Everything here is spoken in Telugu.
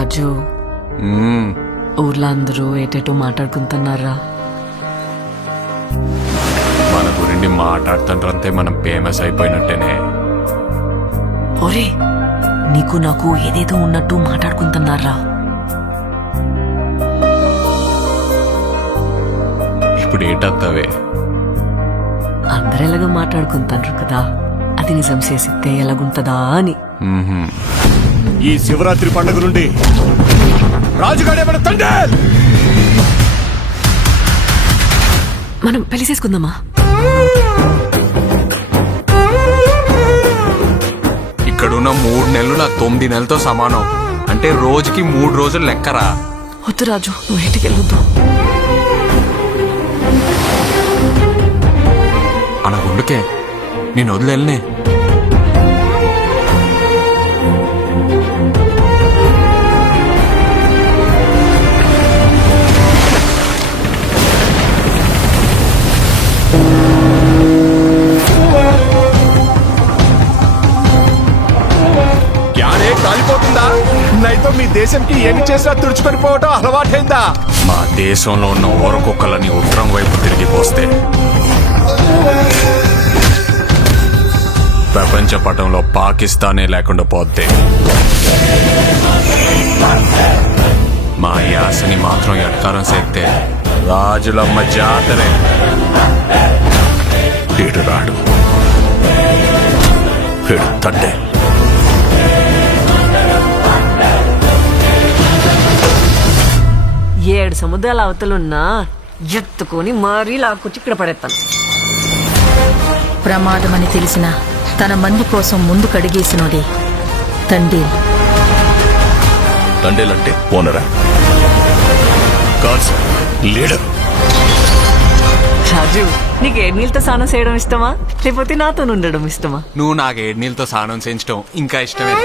రాజు ఊర్లో అందరూ ఏటేటో మాట్లాడుకుంటున్నారా? మన గురించి మాట్లాడుతుంటే మనం ఫేమస్ అయిపోయినట్టేనే. ఒరే, నీకు నాకు ఏదేదో ఉన్నట్టు మాట్లాడుకుంటున్నారా? ఇప్పుడు ఏటత్తవే? అందరు ఎలాగో మాట్లాడుకుంటారు కదా, అది నిజం చేసితే ఎలాగుంటదా అని. ఈ శివరాత్రి పండుగ నుండి రాజుగాడే మన తండ్రి. మనం పెళ్లి చేసుకుందామా? ఇక్కడున్న 3 నెలలు నా 9 నెలలతో సమానం. అంటే రోజుకి 3 రోజులు లెక్కరా. వద్దు రాజు, నువ్వు ఇంటికి వెళ్ళొద్దు. అన గుండుకే నేను వదిలేనే. కాలిపోతుందా? నైతో మీ దేశంకి ఏమి చేసినా తుడుచుకొని పోవటం అలవాటైందా? మా దేశంలో ఉన్న ఓరకొక్కలని ఉత్తరం వైపు తిరిగిపోస్తే ప్రపంచ పటంలో పాకిస్తానే లేకుండా పోతే మా యాసని మాత్రం ఎట్కారం చేస్తే రాజులమ్మ జాతరే. ఈడు రాడు, ఈడు తండ్రి. ఏడు సముద్రాల అవతలున్నా ఎత్తుకొని మరీ లాక్కొచ్చి ఇక్కడ పడేస్తాను. ప్రమాదమని తెలిసిన తన మంది కోసం ముందు కడిగేసినోడే తండేల్. తండేలంటే ఓనరా? కాదు సార్, లీడర్. రాజు, నీకు ఏడు నీళ్ళతో స్నానం చేయడం ఇష్టమా, లేకపోతే నాతో ఉండడం ఇష్టమా? నువ్వు నాకు 7 నీళ్ళతో స్నానం చేయించడం ఇంకా ఇష్టమే.